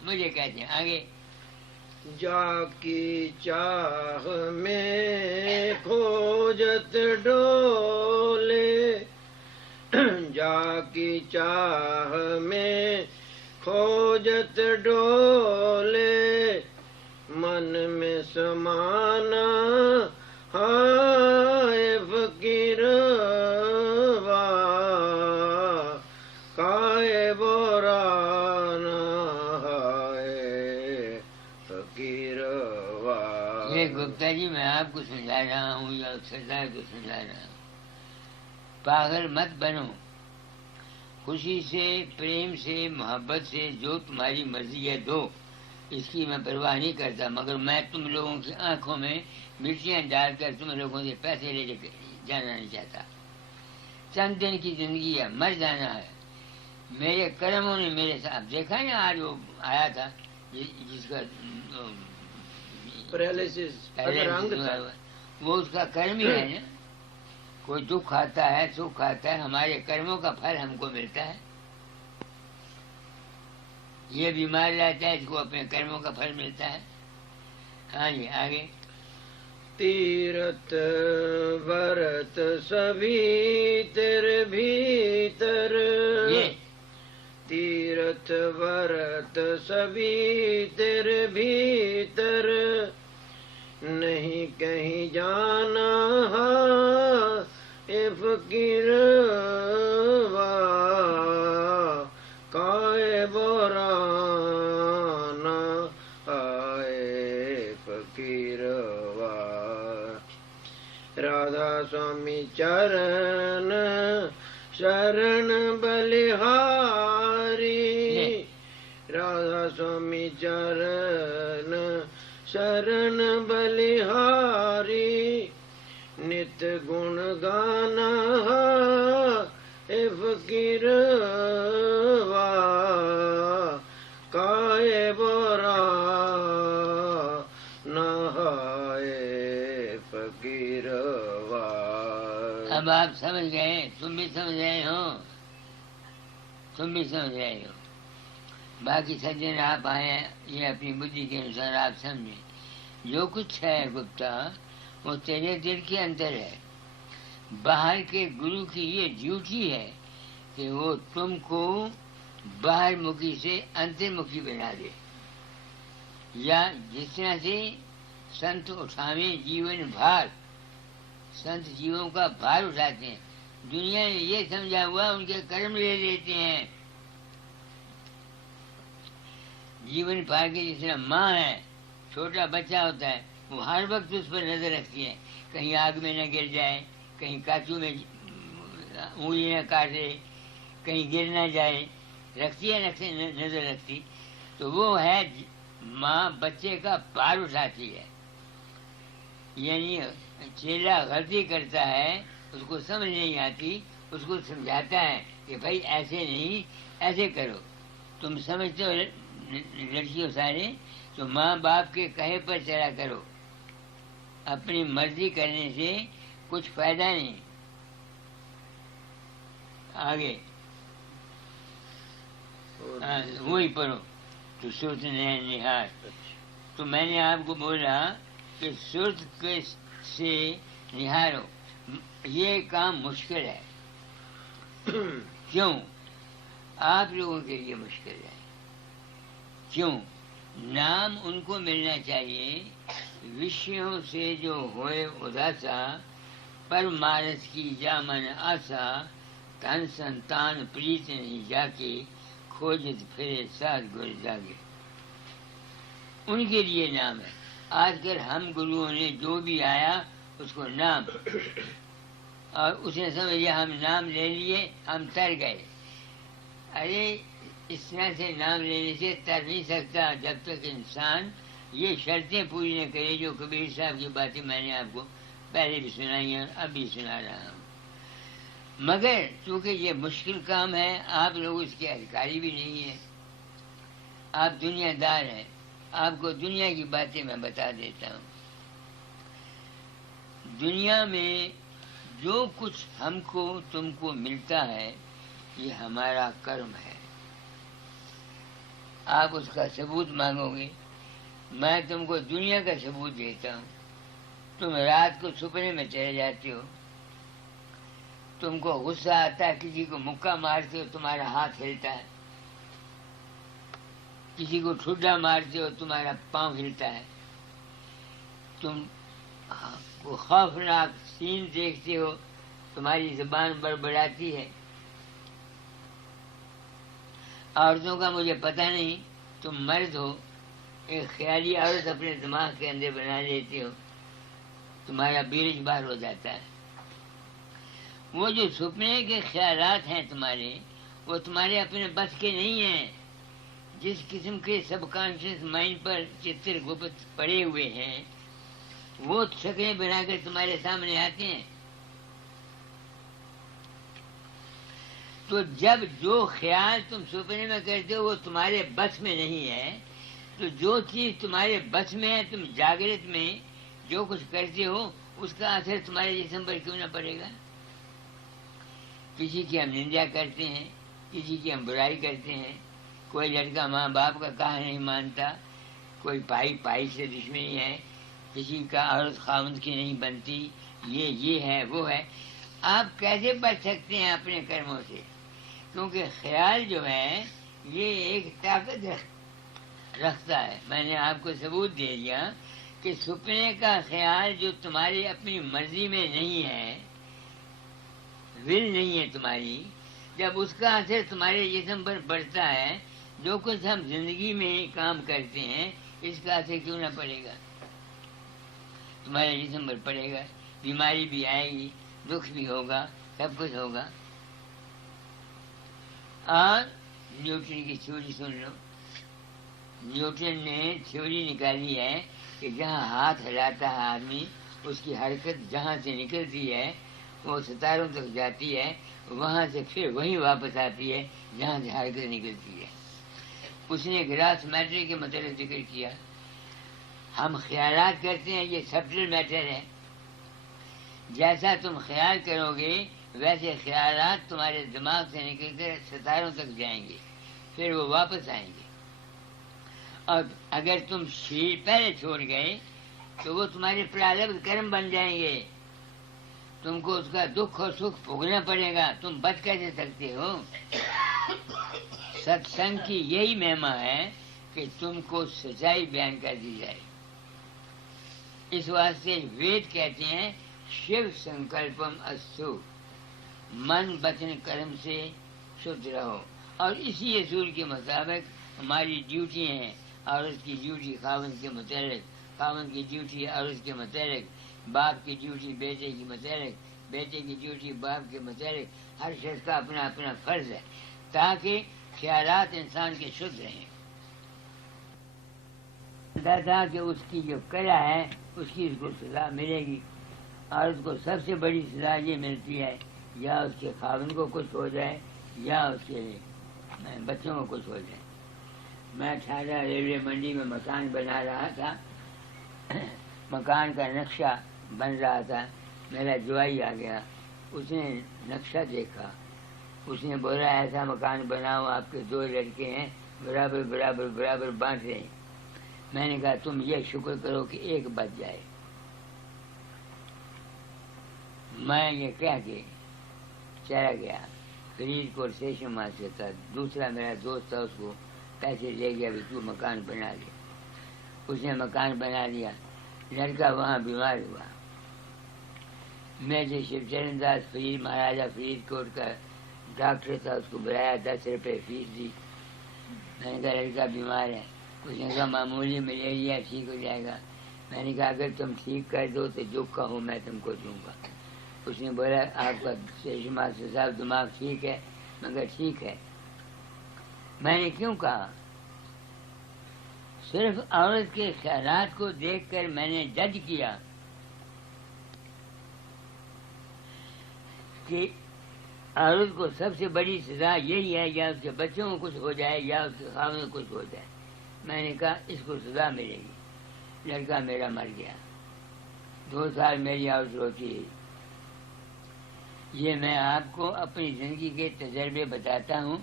مجھے کہتے ہیں. آگے جا کی چاہ میں کھوجت ڈولے، جا کی چاہ میں کھوجت ڈولے، من میں سمانا ہائے فقیروا، کائے بورانا ہائے فقیروا. یہ گپتا جی میں آپ کو سمجھا رہا ہوں یا سردار کو سمجھا رہا ہوں. پاگل مت بنو، خوشی سے، پریم سے، محبت سے جو تمہاری مرضی ہے دو، اس کی میں پرواہ نہیں کرتا، مگر میں تم لوگوں کی آنکھوں میں مرچیاں ڈال کر تم لوگوں سے پیسے لے کے جانا نہیں چاہتا. چند دن کی زندگی ہے، مر جانا ہے. میرے کرموں نے میرے ساتھ دیکھا نا، آج وہ آیا تھا جس کا وہ اس کا کرم ہی ہے نا. کوئی دکھ آتا ہے، سکھ آتا ہے، ہمارے کرموں کا پھل ہم کو ملتا ہے. یہ بیمار رہتا ہے، اس کو اپنے کرموں کا پھل ملتا ہے. ہاں جی آگے. تیرت ورت سبھی تیرے بھیتر، تیرت ورت سبھی تیرے بھیتر، نہیں کہیں جانا اے فقیروا، کائے بورانا آئے فقیروا. رادھا سوامی چرن شرن بلہاری، رادھا سوامی چرن شرن بلہاری، نت گن گانا اے فقیروا، کائے بورانا ہائے فقیروا. اب آپ سمجھ گئے، تم بھی سمجھ رہے ہو، تم بھی سمجھ رہے ہو. باقی سجن آپ آئے یہ اپنی بدھی کے انسار آپ سمجھیں. جو کچھ ہے گپتا وہ تیرے دل کے اندر ہے. باہر کے گرو کی یہ ڈیوٹی ہے کہ وہ تم کو باہر مکھی سے اندر مکھی بنا دے. یا جس طرح سے سنت اٹھاویں جیون بھار، سنت جیووں کا بھار اٹھاتے ہیں. دنیا نے یہ سمجھا ہوا ان کے کرم لے لیتے ہیں. جیون بھار کے جس طرح ماں ہے، چھوٹا بچہ ہوتا ہے، وہ ہر وقت اس پر نظر رکھتی ہے، کہیں آگ میں نہ گر جائے، کہیں کاچو میں انگلی نہ کاٹے، کہیں گر نہ جائے، رکھتی ہے نظر رکھتی. تو وہ ہے ماں بچے کا بھار اٹھاتی ہے. یعنی چیلا غلطی کرتا ہے، اس کو سمجھ نہیں آتی، اس کو سمجھاتا ہے کہ بھائی ایسے نہیں، ایسے کرو. تم سمجھتے ہو لڑکیوں سارے تو ماں باپ کے کہے پر چلا کرو. اپنی مرضی کرنے سے کچھ فائدہ نہیں. آگے وہی پڑھو تو صورت نہار. تو میں نے آپ کو بولا کہ صورت سے نہارو، یہ کام مشکل ہے. کیوں؟ آپ لوگوں کے لیے مشکل ہے. کیوں؟ نام ان کو ملنا چاہیے وشیوں سے جو ہوئے اداسا، پر مارس کی جامن آسا، تن سنتان پریت نہیں جا کے، کھوجت پھرے ساتھ گر جاگے. ان کے لیے نام ہے. آج کل ہم گروؤں نے جو بھی آیا اس کو نام، اور اس نے سمجھا ہم نام لے لیے، ہم تر گئے. ارے اس طرح سے نام لینے سے تر نہیں سکتا جب تک انسان یہ شرطیں پوری نہ کرے جو کبیر صاحب کی باتیں میں نے آپ کو پہلے بھی سنائی ہیں، اب بھی سنا رہا ہوں. مگر چونکہ یہ مشکل کام ہے، آپ لوگ اس کے ادھیکاری بھی نہیں ہیں، آپ دنیا دار ہیں. آپ کو دنیا کی باتیں میں بتا دیتا ہوں. دنیا میں جو کچھ ہم کو تم کو ملتا ہے یہ ہمارا کرم ہے. آپ اس کا ثبوت مانگو گے، میں تم کو دنیا کا ثبوت دیتا ہوں۔ تم رات کو سپنے میں چلے جاتے ہو، تم کو غصہ آتا ہے، کسی کو مکہ مارتے ہو تمہارا ہاتھ ہلتا ہے، کسی کو ٹھڈا مارتے ہو تمہارا پاؤں ہلتا ہے، تم کو خوفناک سین دیکھتے ہو تمہاری زبان بڑبڑاتی ہے۔ عورتوں کا مجھے پتہ نہیں، تم مرد ہو، ایک خیالی عورت اپنے دماغ کے اندر بنا لیتے ہو، تمہارا بیرج بار ہو جاتا ہے۔ وہ جو سپنے کے خیالات ہیں تمہارے، وہ تمہارے اپنے بس کے نہیں ہیں۔ جس قسم کے سب کانشیس مائنڈ پر چتر گپت پڑے ہوئے ہیں، وہ شکلیں بنا کر تمہارے سامنے آتے ہیں۔ تو جب جو خیال تم سپنے میں کرتے ہو وہ تمہارے بس میں نہیں ہے، تو جو چیز تمہارے بس میں ہے، تم جاگرت میں جو کچھ کرتے ہو اس کا اثر تمہارے جسم پر کیوں نہ پڑے گا؟ کسی کی ہم نندیا کرتے ہیں، کسی کی ہم برائی کرتے ہیں، کوئی لڑکا ماں باپ کا کہا نہیں مانتا، کوئی پائی سے دشمنی ہے، کسی کا عورت خاوند کی نہیں بنتی، یہ ہے وہ ہے۔ آپ کیسے بچ سکتے ہیں اپنے کرموں سے؟ کیونکہ خیال جو ہے یہ ایک طاقت رکھتا ہے۔ میں نے آپ کو ثبوت دے دیا کہ سپنے کا خیال جو تمہاری اپنی مرضی میں نہیں ہے، ول نہیں ہے تمہاری، جب اس کا اثر تمہارے جسم پر پڑتا ہے، جو کچھ ہم زندگی میں کام کرتے ہیں اس کا اثر کیوں نہ پڑے گا؟ تمہارے جسم پر پڑے گا، بیماری بھی آئے گی، دکھ بھی ہوگا، سب کچھ ہوگا۔ اور نیوٹن کی تھیوری سن لو۔ نیوٹن نے تھیوری نکالی ہے کہ جہاں ہاتھ ہلاتا ہے آدمی، اس کی حرکت جہاں سے نکلتی ہے وہ ستاروں تک جاتی ہے، وہاں سے پھر وہیں واپس آتی ہے جہاں سے حرکت نکلتی ہے۔ اس نے گراس میٹر کے متعلق ذکر کیا۔ ہم خیالات کرتے ہیں، یہ سبٹل میٹر ہے۔ جیسا تم خیال کرو گے ویسے خیالات تمہارے دماغ سے نکل کر ستاروں تک جائیں گے، پھر وہ واپس آئیں گے۔ اور اگر تم شریر پہلے چھوڑ گئے تو وہ تمہارے پرالبدھ کرم بن جائیں گے، تم کو اس کا دکھ اور سکھ بھوگنا پڑے گا، تم بچ کیسے سکتے ہو؟ ست سنگ کی یہی مہما ہے کہ تم کو سچائی بیان کر دی جائے۔ اس واسطے وید کہتے ہیں شیو سنکلپم استو، من بچن کرم سے شدھ رہو، اور اسی اصول کے مطابق ہماری ڈیوٹی ہیں۔ عورت کی ڈیوٹی خاوند کے متعلق، خاوند کی ڈیوٹی عورت کے متعلق، باپ کی ڈیوٹی بیٹے کے متعلق، بیٹے کی ڈیوٹی باپ کے متعلق۔ ہر شخص کا اپنا اپنا فرض ہے تاکہ خیالات انسان کے شدھ رہیں۔ تھا کہ اس کی جو کلا ہے اس کی اس کو سزا ملے گی۔ عورت کو سب سے بڑی سزا یہ ملتی ہے یا اس کے خاوند کو کچھ ہو جائے یا اس کے بچوں کو کچھ ہو جائے۔ میں ٹھاڈا ریلوے منڈی میں مکان بنا رہا تھا، مکان کا نقشہ بن رہا تھا، میرا جوائی آ گیا، اس نے نقشہ دیکھا، اس نے بولا ایسا مکان بناؤ، آپ کے 2 لڑکے ہیں، برابر برابر برابر بانٹ رہے ہیں۔ میں نے کہا تم یہ شکر کرو کہ ایک بچ جائے۔ میں یہ کہہ کے چلا گیا، فرید کوٹ اسٹیشن سے تھا، دوسرا میرا دوست تھا، اس کو پیسے دے گیا کہ تو مکان بنا لے۔ اس نے مکان بنا لیا، لڑکا وہاں بیمار ہوا۔ میں جو شیو چرن داس فرید مہاراجا فرید کوٹ کا ڈاکٹر تھا، اس کو بلایا، 10 روپے فیس دی۔ میں نے کہا لڑکا بیمار ہے، اس نے کہا معمولی ملیریا، ٹھیک ہو جائے گا۔ میں نے کہا اگر تم ٹھیک کر دو تو جو کہو میں تم کو دوں گا۔ اس نے بولا آپ کا اسٹیشن ماسٹر صاحب دماغ ٹھیک ہے؟ میں کہا ٹھیک ہے۔ میں نے کیوں کہا؟ صرف عورت کے خیالات کو دیکھ کر میں نے جج کیا کہ عورت کو سب سے بڑی سزا یہی ہے یا اس کے بچوں کو کچھ ہو جائے یا اس کے خاوند کو کچھ ہو جائے۔ میں نے کہا اس کو سزا ملے گی۔ لڑکا میرا مر گیا، 2 سال میری عورت روتی ہے۔ یہ میں آپ کو اپنی زندگی کے تجربے بتاتا ہوں،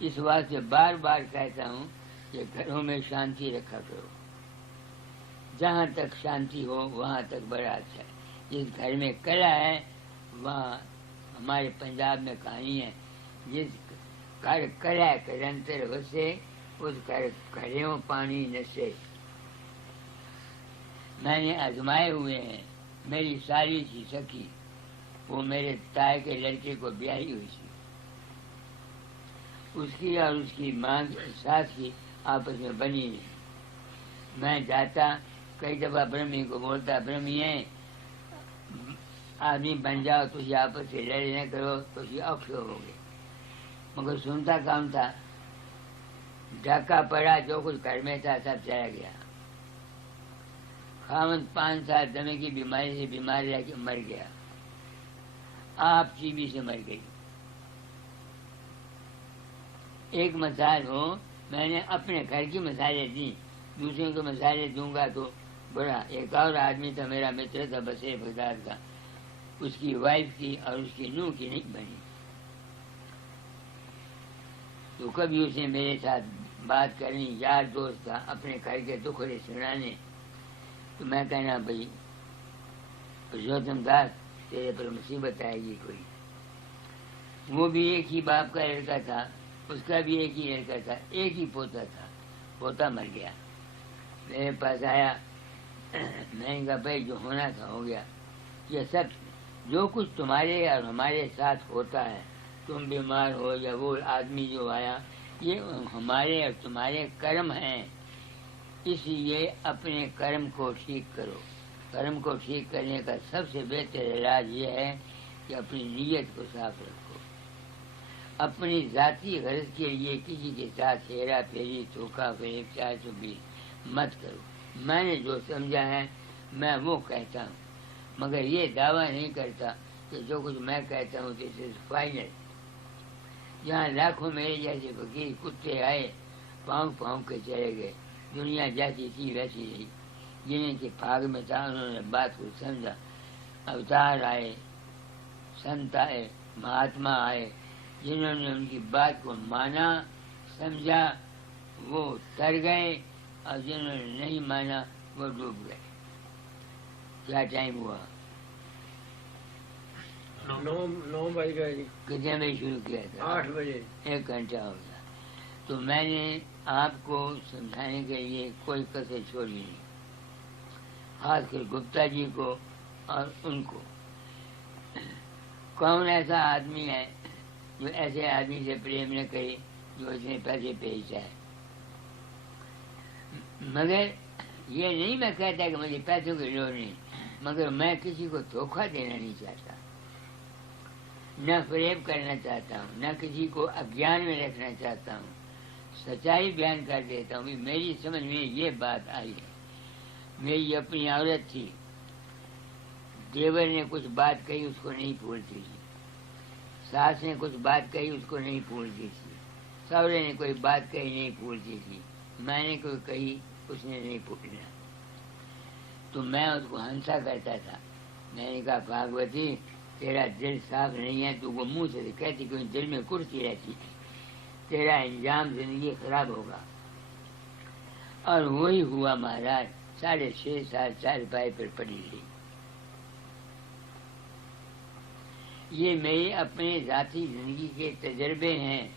اس واسطے بار بار کہتا ہوں کہ گھروں میں شانتی رکھا کرو. جہاں تک شانتی ہو وہاں تک بڑا اچھا ہے. جس گھر میں کلا ہے وہاں ہمارے پنجاب میں کہانی ہے، جس گھر کلا کرنتر وسے اس گھر گھریوں پانی نسے. میں نے آزمائے ہوئے ہیں. میری ساری سی سکی وہ میرے تائے کے لڑکے کو بیاہی ہوئی تھی. اس کی اور اس کی ماں ساس کی آپس میں بنی نہیں. میں جاتا کئی دفعہ برہمی کو بولتا، برہمی ہے آدمی بن جاؤ، تجھے آپس سے لڑے نہ کرو تو اوکھے ہو گے. مگر سنتا کام تھا. ڈاکہ پڑا، جو کچھ گھر میں تھا سب چلا گیا. خاوند 5 سال دمے کی بیماری سے بیمار رہ کے مر گیا. آپ ٹی بی سے مر گئی. ایک مثال ہو، میں نے اپنے گھر کی مثالیں دی، دوسروں کو مثالیں دوں گا تو بڑا. ایک اور آدمی تھا میرا متر تھا بسیر بغداد کا، اس کی وائف کی اور اس کی نوح کی نہیں بنی. تو کبھی اسے میرے ساتھ بات کرنی، یار دوست تھا، اپنے گھر کے دکھڑے سنانے. تو میں کہنا بھائی پرشوتم داس تیرے پر مصیبت آئے گی کوئی. وہ بھی ایک ہی باپ کا لڑکا تھا، اس کا بھی ایک ہی لڑکا تھا، ایک ہی پوتا تھا. پوتا مر گیا، میرے پاس آیا. میں نے کہا بھائی جو ہونا تھا ہو گیا. یہ سب جو کچھ تمہارے اور ہمارے ساتھ ہوتا ہے، تم بیمار ہو یا وہ آدمی جو آیا، یہ ہمارے اور تمہارے کرم ہیں. اس لیے اپنے کرم کو ٹھیک کرو. کرم کو ٹھیک کرنے کا سب سے بہتر علاج یہ ہے کہ اپنی نیت کو صاف رکھو. اپنی ذاتی غرض کے لیے کسی کے ساتھ ہیرا پھیری، دھوکہ فریب، 420 مت کرو. میں نے جو سمجھا ہے میں وہ کہتا ہوں، مگر یہ دعویٰ نہیں کرتا کہ جو کچھ میں کہتا ہوں دس از فائنل. جہاں لاکھوں میرے جیسے فقیر کتے آئے، پاؤں پاؤں کے چلے گئے. دنیا جیسی تھی ویسی رہی. جنہیں کے پھاگ میں تھا انہوں نے بات کو سمجھا. اوتار آئے، سنت آئے، مہاتما آئے، جنہوں نے ان کی بات کو مانا سمجھا وہ تر گئے، اور جنہوں نے نہیں مانا وہ ڈوب گئے. کیا ٹائم ہوا؟ 9 بج گئے جی. کتنے بجے شروع کیا تھا؟ 8 بجے. 1 گھنٹہ ہو گیا. تو میں نے آپ کو سمجھانے کے لیے کوئی کسر چھوڑی نہیں، خاص کر گپتا جی کو اور ان کو. کون ایسا آدمی ہے جو ایسے آدمی سے پریم نہ کرے جو اتنے پیسے بھیجتا ہے؟ مگر یہ نہیں میں کہتا کہ مجھے پیسوں کی لوڑ نہیں، مگر میں کسی کو دھوکہ دینا نہیں چاہتا، نہ فریب کرنا چاہتا ہوں، نہ کسی کو اگیان میں رکھنا چاہتا ہوں. سچائی بیان کر دیتا ہوں. میری سمجھ میں یہ بات آئی ہے. میری اپنی عورت تھی، دیور نے کچھ بات کہی اس کو نہیں پھولتی تھی، ساس نے کچھ بات کہی اس کو نہیں پھولتی تھی، سوہرے نے کوئی بات کہی نہیں پھولتی تھی، میں نے کوئی کہی اس نے نہیں پھولنا. تو میں اس کو ہنسا کرتا تھا. میں نے کہا بھاگوتی تیرا دل صاف نہیں ہے، تو وہ منہ سے کہتی کہ دل میں کرتی رہتی ہے، تیرا انجام زندگی خراب ہوگا. اور وہی ہوا مہاراج. 6.5 سال چارپائی پر پڑی رہی. یہ میرے اپنے ذاتی زندگی کے تجربے ہیں.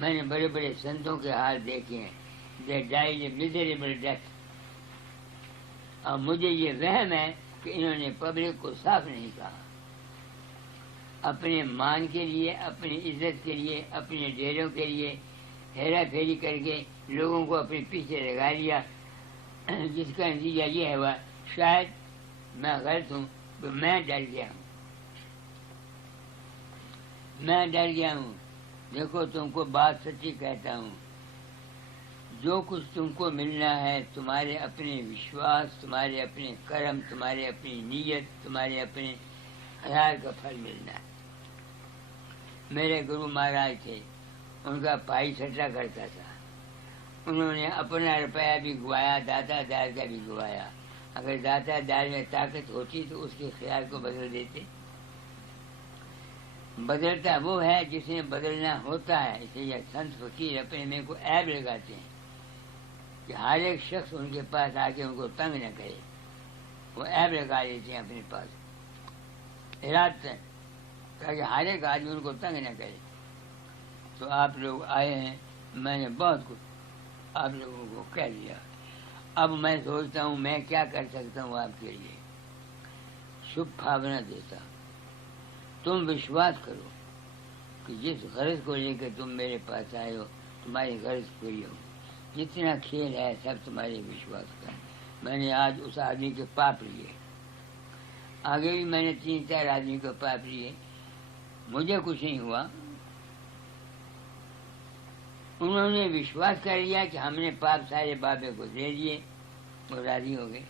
میں نے بڑے بڑے سنتوں کے حال دیکھے ہیں. They died a miserable death. اور مجھے یہ وہم ہے کہ انہوں نے پبلک کو صاف نہیں کہا. اپنے مان کے لیے، اپنی عزت کے لیے، اپنے ڈیروں کے لیے ہیرا پھیری کر کے لوگوں کو اپنے پیچھے لگا لیا، جس کا نتیجہ یہ ہوا. شاید میں غلط ہوں، تو میں ڈر گیا ہوں. دیکھو تم کو بات سچی کہتا ہوں، جو کچھ تم کو ملنا ہے تمہارے اپنے وشواس، تمہارے اپنے کرم، تمہارے اپنی نیت، تمہارے اپنے خیال کا پھل ملنا ہے. میرے گرو مہاراج تھے، ان کا بھائی سٹا کرتا تھا. انہوں نے اپنا روپیہ بھی گوایا، داتا دار کا بھی گوایا. اگر داتا دار میں طاقت ہوتی تو اس کے خیال کو بدل دیتے. بدلتا وہ ہے جسے بدلنا ہوتا ہے. اسے یہ سنت فقیر اپنے میں کو عیب لگاتے ہیں کہ ہر ایک شخص ان کے پاس آ کے ان کو تنگ نہ کرے. وہ عیب لگا لیتے ہیں اپنے پاس ارادہ تاکہ ہر ایک آدمی ان کو تنگ نہ کرے. تو آپ لوگ آئے ہیں, میں نے بہت کچھ آپ لوگوں کو کہہ دیا. اب میں سوچتا ہوں میں کیا کر سکتا ہوں آپ کے لیے. شبھ بھاونا دیتا, تم وشواس کرو کہ جس غرض کو لے کے تم میرے پاس آئے ہو تمہاری غرض کوئی ہو. جتنا کھیل ہے سب تمہارے وشواس کا. میں نے آج اس آدمی کے پاپ لیے, آگے بھی میں نے 3-4 آدمی کے پاپ لیے, مجھے کچھ نہیں ہوا. انہوں نے وشواس کر لیا کہ ہم نے پاپ سارے بابے کو دے دیے, وہ راضی ہو گئے.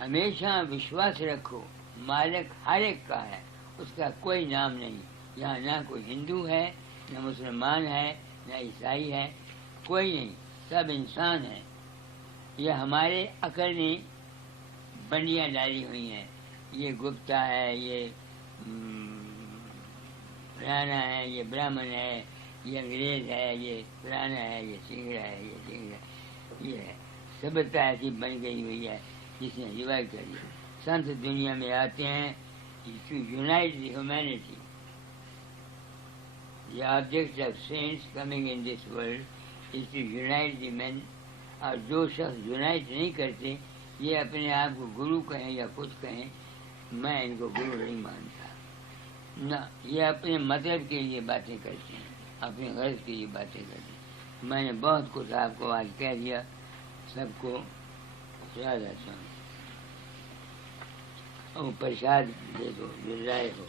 ہمیشہ وشواس رکھو, مالک ہر ایک کا ہے, اس کا کوئی نام نہیں. یہاں نہ کوئی ہندو ہے, نہ مسلمان ہے, نہ عیسائی ہے, کوئی نہیں, سب انسان ہیں. یہ ہمارے عقل نے بندیاں ڈالی ہوئی ہیں. یہ گپتا ہے, یہ فلانا ہے, یہ برہمن ہے, یہ انگریز ہے, یہ فلانا ہے, یہ سنگڑا ہے, یہ سنگڑا, یہ ہے. سبتا ایسی بن گئی ہوئی ہے جس نے ریوائو کر دیا. سنت دنیا میں آتے ہیں to unite the humanity. The object of saints coming in this world is to unite the men. اور جو شخص یونائٹ نہیں کرتے, یہ اپنے آپ کو گرو کہیں یا کچھ کہیں, میں ان کو گرو نہیں مانتا. نہ, یہ اپنے مطلب کے لیے باتیں کرتے ہیں, اپنے غرض کے لیے باتیں کرتے ہیں. میں نے بہت کچھ آپ کو آج کہہ دیا, سب کو زیادہ سن. اور پرساد دے دو جو رائے ہو.